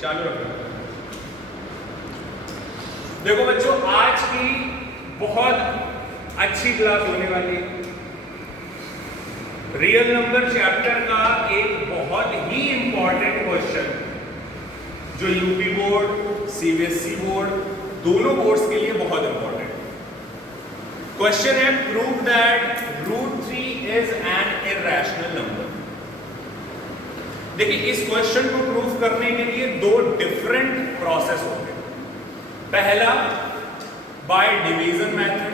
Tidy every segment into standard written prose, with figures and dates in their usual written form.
चालू रखो। देखो बच्चों, आज की बहुत अच्छी क्लास होने वाली है। रियल नंबर चैप्टर का एक बहुत ही इंपॉर्टेंट क्वेश्चन जो यूपी बोर्ड, सीबीएसई बोर्ड, दोनों बोर्ड्स के लिए बहुत इंपॉर्टेंट क्वेश्चन है। Prove that √3 is an irrational number. देखिए, इस क्वेश्चन को प्रूव करने के लिए दो डिफरेंट प्रोसेस होते हैं। पहला बाय डिवीजन मेथड।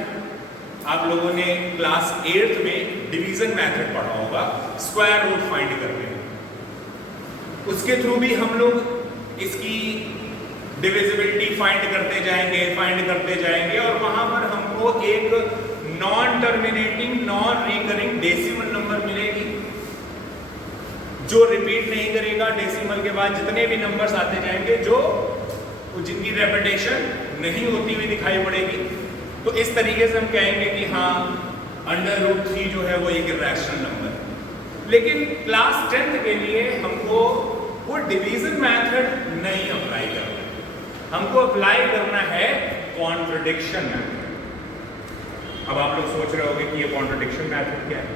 आप लोगों ने क्लास 8th में डिवीजन मेथड पढ़ा होगा, स्क्वायर रूट फाइंड करने में। उसके थ्रू भी हम लोग इसकी डिविजिबिलिटी फाइंड करते जाएंगे और वहां पर हमको एक non terminating, non recurring decimal number मिलेगी जो रिपीट नहीं करेगा। डेसिमल के बाद जितने भी नंबर्स आते जाएंगे जो जिनकी रेपिटेशन नहीं होती हुई दिखाई पड़ेगी, तो इस तरीके से हम कहेंगे कि हाँ, √3 जो है वो एक इरैशनल नंबर है। लेकिन क्लास 10th के लिए हमको वो डिवीजन मेथड नहीं अप्लाई करना है, हमको अप्लाई करना है कॉन्ट्रडिक्शन मेथड। अब आप लोग सोच रहे होंगे कि ये कॉन्ट्रडिक्शन मेथड क्या है,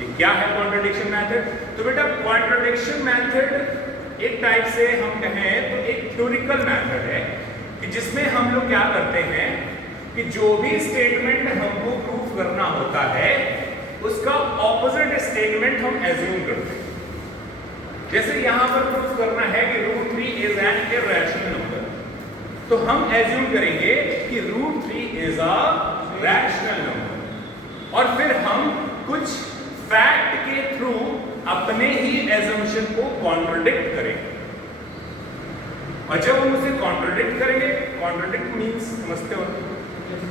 ये क्या है कॉन्ट्रडिक्शन मेथड? तो बेटा, कॉन्ट्रडिक्शन मेथड एक टाइप से हम कहें तो एक थ्योरिकल मेथड है कि जिसमें हम लोग क्या करते हैं कि जो भी स्टेटमेंट हमको प्रूफ करना होता है उसका ऑपोजिट स्टेटमेंट हम एज्यूम करते हैं। जैसे यहां पर प्रूफ करना है कि √3 इज एन इरैशनल नंबर, तो हम एज्यूम करेंगे कि √3 इज अ रैशनल नंबर और फिर हम कुछ फैक्ट के थ्रू अपने ही एजम्पशन को कॉन्ट्रडिक्ट करेंगे। और जब हम उसे कॉन्ट्रडिक्ट करेंगे, कॉन्ट्रडिक्ट मीन्स समझते हो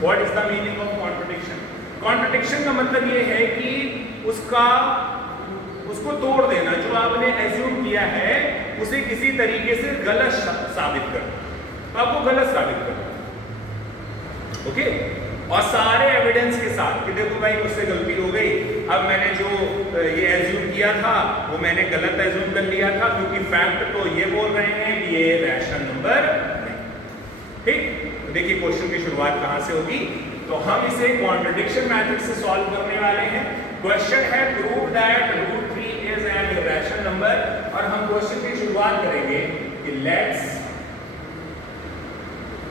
what is the meaning of contradiction? Contradiction का मतलब ये है कि उसको तोड़ देना, जो आपने एज्यूम किया है उसे किसी तरीके से गलत साबित करना। तो आपको गलत साबित करना, ओके? और सारे एविडेंस के साथ कि देखो भाई, मुझसे गलती हो गई, अब मैंने जो ये एज्यूम किया था वो मैंने गलत एज्यूम कर लिया था, क्योंकि फैक्ट तो ये बोल रहे हैं कि ये रैशनल नंबर नहीं। ठीक, तो देखिए क्वेश्चन की शुरुआत कहां से होगी। तो हम इसे कॉन्ट्रडिक्शन मेथड से सॉल्व करने वाले हैं। क्वेश्चन है prove that √3 is an irrational number, और हम क्वेश्चन की शुरुआत करेंगे कि let's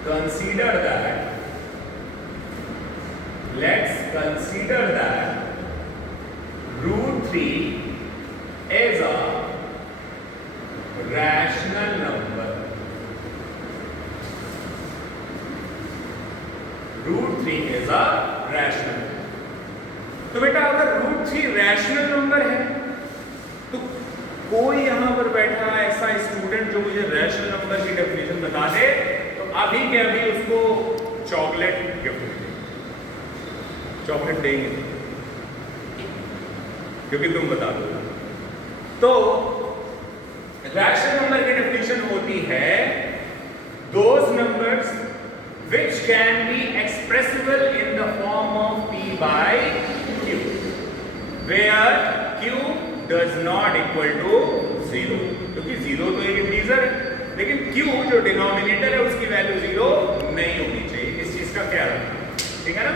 consider that √3 is a rational number. √3 is a rational number. तो बेटा, अगर √3 रैशनल नंबर है तो कोई यहां पर बैठा ऐसा स्टूडेंट जो मुझे रैशनल नंबर की डेफिनेशन बता दे, तो अभी के अभी उसको चॉकलेट गिफ्ट देंगे। चॉकलेट देंगे क्योंकि तुम बता दो। तो रैशनल नंबर की डेफिनेशन होती है those numbers which can be expressible in the form of p by q where q does not equal to 0, क्योंकि 0 तो एक इंटीजर है, लेकिन q जो डिनोमिनेटर है उसकी वैल्यू 0 नहीं होनी चाहिए। इस चीज का ख्याल रखना, ठीक है ना?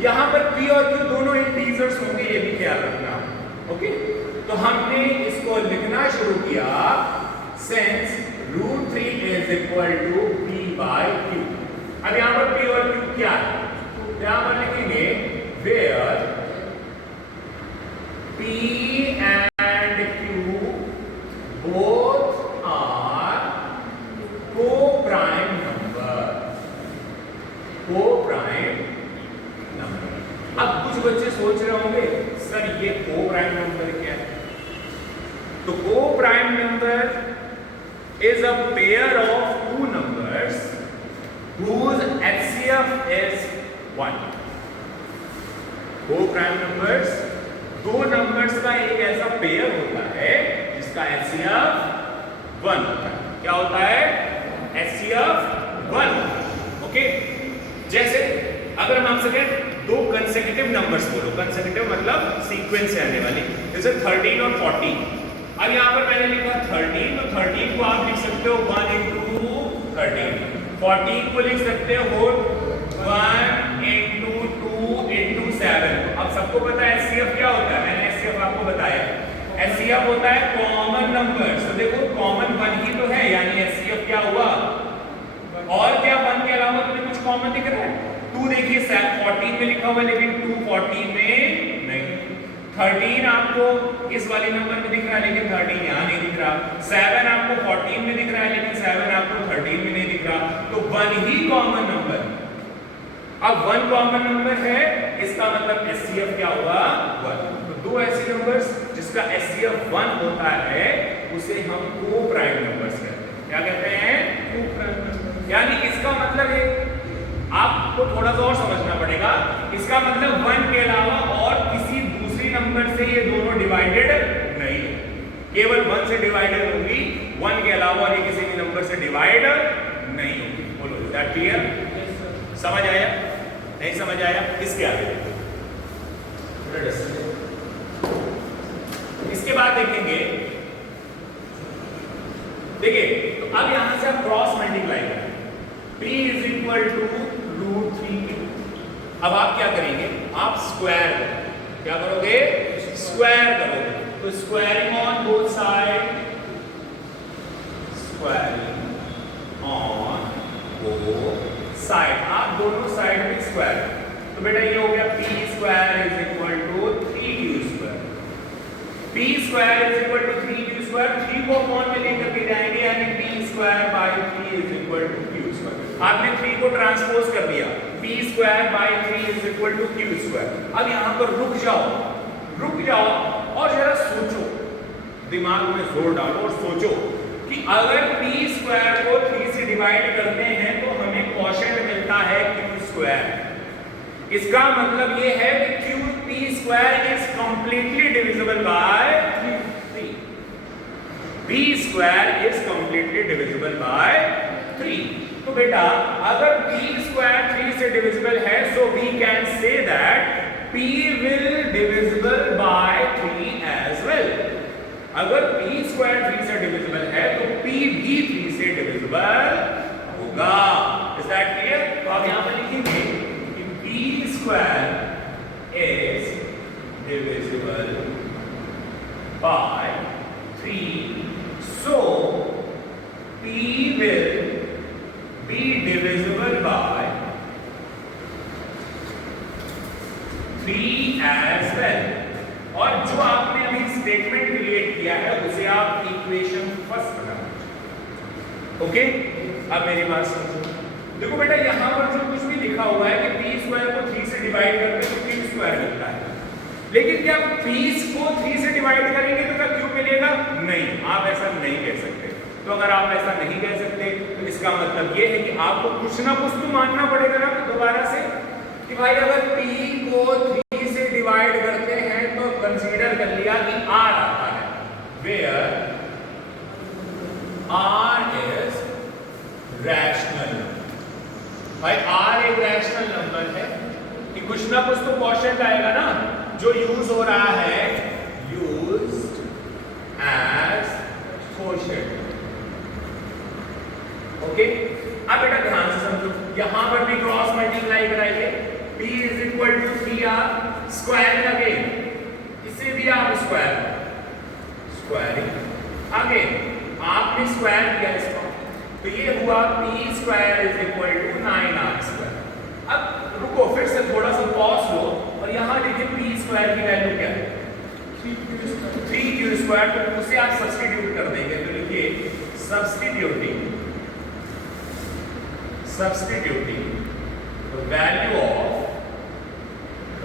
यहां पर p और q दोनों इंटीजर्स होंगे, ये भी ख्याल रखना, ओके? तो हमने इसको लिखना शुरू किया since √3 is equal to p by q। अब यहां पर p और q क्या है? तो यहां पर लिखेंगे where p and q both are co-prime number। अब कुछ बच्चे सोच रहे होंगे, सर ये को-प्राइम नंबर क्या है? तो co-prime number is a pair of two numbers whose HCF is 1। Co-prime numbers दो नंबर्स का एक ऐसा पेयर होता है जिसका HCF 1 होता है। क्या होता है? HCF 1, okay? जैसे अगर हम आपसे कहें दो कंसेक्यूटिव नंबर्स बोलो, कंसेक्यूटिव मतलब सीक्वेंस से आने वाली, जैसे 13 और 14, अब यहाँ पर मैंने लिखा 13, तो 13 को आप लिख सकते हो 1 into 13, 14 को लिख सकते हो 1 into 2 into 7। अब सबको पता है HCF क्या होता है, मैंने HCF आपको बताया। HCF होता है कॉमन नंबर। तो देखो कॉमन 1 ही तो है, यानी HCF क्या हुआ, और क्या 1 के अलावा तुम्हें कुछ कॉमन दिख रहा है? 2 देखिए 14 में लिखा हुआ है, लेकिन 2 14 में नहीं। 13 आपको इस वाले नंबर में दिख रहा है, लेकिन 13 यहाँ नहीं दिख रहा। 7 आपको 14 में दिख रहा है, लेकिन 7 आपको 13 में नहीं दिख रहा। तो 1 ही कॉमन नंबर। अब 1 कॉमन नंबर है, इसका मतलब HCF क्या हुआ, 1। तो दो ऐसे नंबर्स जिसका HCF 1 होता है उसे हम को प्राइम नंबर्स कहते हैं। क्या कहते हैं? को प्राइम नंबर। यानी इसका मतलब है, आपको थोड़ा सा और समझना पड़ेगा। इसका मतलब 1 के अलावा और किसी दूसरी नंबर से ये दोनों डिवाइडेड नहीं, केवल 1 से डिवाइडेड होगी, 1 के अलावा और ये किसी भी नंबर से डिवाइड नहीं होगी। बोलो, इज दैट क्लियर? समझ आया? नहीं समझ आया? इसके आगे इसके बाद देखेंगे, देखिए तो अब यहां से आप क्रॉस मल्टीप्लाई करें, p इज इक्वल टू √3। अब आप क्या करेंगे, आप स्क्वायर करोगे। क्या करोगे? स्क्वायर करोगे। तो squaring on both side, squaring on both side, आप दोनों साइड में स्क्वायर। तो बेटा ये हो गया p square is equal to 3q square. p square is equal to 3q square, 3 को अपॉन में लेकर के जाएंगे, यानी p square by 3 is equal to q square. आपने 3 को ट्रांसपोज कर दिया, p square by 3 is equal to q square. अब यहां पर रुक जाओ और जरा सोचो, दिमाग में जोर डालो और सोचो कि अगर p स्क्वायर को 3 से डिवाइड करते हैं तो हमें क्वोशिएंट मिलता है q स्क्वायर। इसका मतलब ये है कि p square is completely divisible by 3। p square is completely divisible by 3। तो बेटा अगर p स्क्वायर 3 से डिविजिबल है, so we can say that p will divisible by 3 as well। अगर p स्क्वायर 3 से डिविजिबल है तो p भी 3 से डिविजिबल होगा। Is that clear? तो आप यहां पर लिखेंगे कि p square is divisible by 3, so p will be divisible by 3 as well। और जो आपने अभी स्टेटमेंट क्रिएट किया है उसे आप इक्वेशन फर्स्ट बनाना। ओके, अब मेरी बात समझो। देखो बेटा यहां पर जो कुछ भी लिखा हुआ है कि p स्क्वायर को 3 से डिवाइड करते हैं तो q स्क्वायर मिलता है, लेकिन क्या p को 3 से डिवाइड करेंगे तो क्या q मिलेगा? नहीं, आप ऐसा नहीं कह सकते। तो अगर आप ऐसा नहीं कह सकते तो इसका मतलब यह है कि आपको कुछ ना कुछ तो मानना पड़ेगा ना दोबारा से, कि भाई अगर p को 3 से डिवाइड करते हैं तो कंसीडर कर लिया कि r आता है, वेयर r इज रैशनल। भाई r एक रैशनल नंबर है कि कुछ ना कुछ तो क्वोशिएंट आएगा ना, जो यूज हो रहा है यूज्ड एज क्वोशिएंट। ओके, अब बेटा ध्यान से समझो, यहां पर भी क्रॉस मल्टीप्लाई कराइए, p is equal to 3r square again, इसे भी आप स्क्वायरिंग आगे आपने स्क्वायर किया इसका, तो ये हुआ p square is equal to 9r square. अब रुको, फिर से थोड़ा सा पॉज लो और यहां देखिए p स्क्वायर की वैल्यू क्या है, 3q स्क्वायर। तो उसे आप सब्स्टिट्यूट कर देंगे, तो लिखिए substituting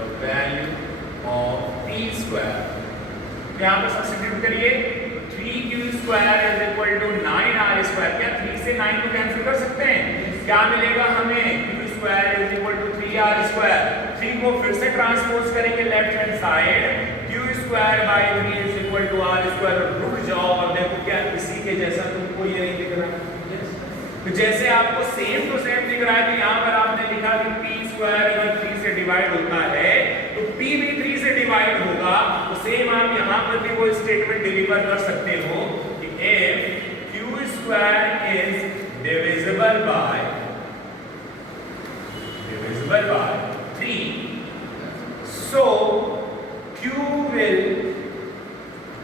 the value of p square। यहां पर सब्स्टिट्यूट करिए, 3q square is equal to 9r square. क्या 3 से 9 को कैंसिल कर सकते हैं? क्या मिलेगा हमें? q square is equal to 3r square. 3 को फिर से ट्रांसपोज करेंगे left hand side, q square by 3 is equal to r square. रुक जाओ और देखो क्या इसी के जैसा तुमको ये नहीं दिख रहा? तो जैसे आपको सेम टू सेम दिख रहा है, तो यहां पर आपने लिखा कि p स्क्वायर अगर 3 से डिवाइड होता है तो p P भी 3 से डिवाइड होगा तो सेम आप यहां पर भी वो स्टेटमेंट डिलीवर कर सकते हो कि if q square is divisible by 3, so q will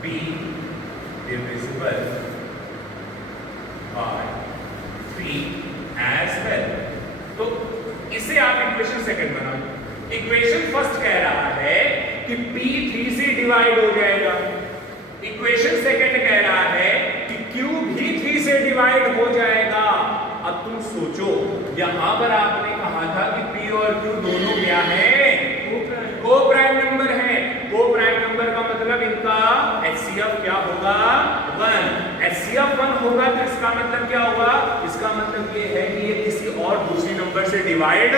be divisible by 3 as well. तो इसे आप इक्वेशन सेकंड बनाओ. इक्वेशन फर्स्ट कह रहा है कि P 3 से डिवाइड हो जाएगा. इक्वेशन सेकंड कह रहा है कि Q भी 3 से डिवाइड हो जाएगा. अब तुम सोचो, यहां पर आपने कहा था कि P और Q दोनों क्या है? को प्राइम नंबर है. को प्राइम नंबर का मतलब इनका HCF क्या होगा? 1. HCF 1 होगा तो इसका मतलब क्या होगा? इसका मतलब ये है कि ये किसी और दूसरे नंबर से डिवाइड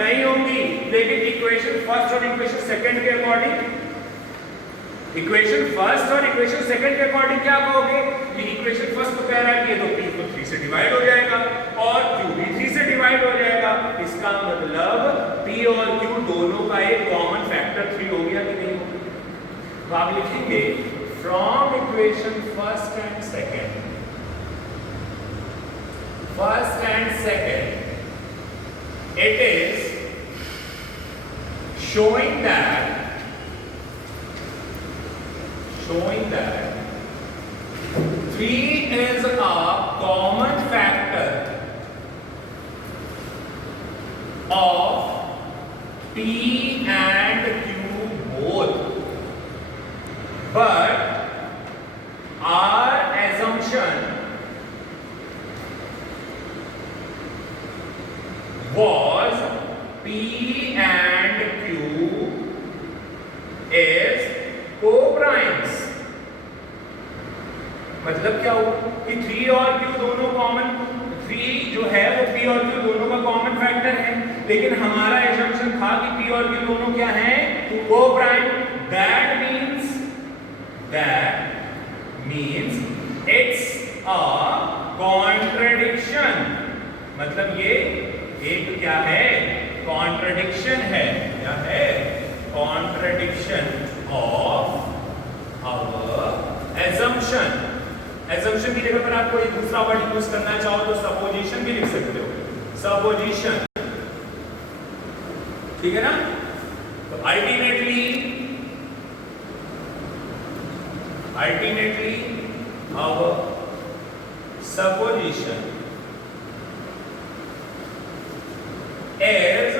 नहीं होंगी. लेकिन इक्वेशन फर्स्ट और इक्वेशन सेकंड के अकॉर्डिंग, इक्वेशन फर्स्ट और इक्वेशन सेकंड के अकॉर्डिंग क्या कहोगे? ये इक्वेशन फर्स्ट तो कह रहा है कि ये तो P तो 3 से डिवाइड हो जाएगा और Q भी 3 से डिवाइड हो जाएगा. इसका मतलब P और Q दोनों का एक कॉमन फैक्टर 3 हो गया कि नहीं? तो आप लिखेंगे from equation first and second, it is showing that 3 is a common factor of P and Q both, but our assumption was P and Q is co-primes. मतलब क्या हुआ कि 3 और Q दोनों कॉमन, 3 जो है वो P और Q दोनों का कॉमन फैक्टर है, लेकिन हमारा एजम्पशन था कि P और Q दोनों क्या हैं? Co-prime. That means it's a contradiction. मतलब ये एक क्या है? कॉन्ट्रडिक्शन है. क्या है? Contradiction of our assumption. Assumption की जगह पर आपको एक दूसरा वर्ड यूज करना चाहो तो सपोजिशन भी लिख सकते हो. सपोजिशन, ठीक है ना? तो ultimately our supposition is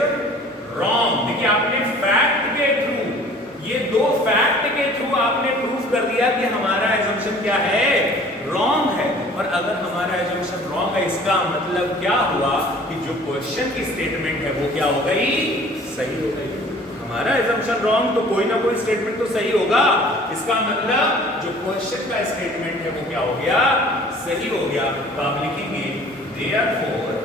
wrong. देखिए आपने फैक्ट के थ्रू, ये दो फैक्ट के थ्रू आपने प्रूफ कर दिया कि हमारा एजम्पशन क्या है? रॉन्ग है. और अगर हमारा एजम्पशन रॉन्ग है इसका मतलब क्या हुआ कि जो क्वेश्चन की स्टेटमेंट है वो क्या हो गई? सही हो गई. हमारा एजम्पशन रॉन्ग तो कोई ना कोई स्टेटमेंट तो सही होगा. इसका मतलब जो क्वेश्चन का स्टेटमेंट है वो क्या हो गया? सही हो गया. तो आप लिखेंगे therefore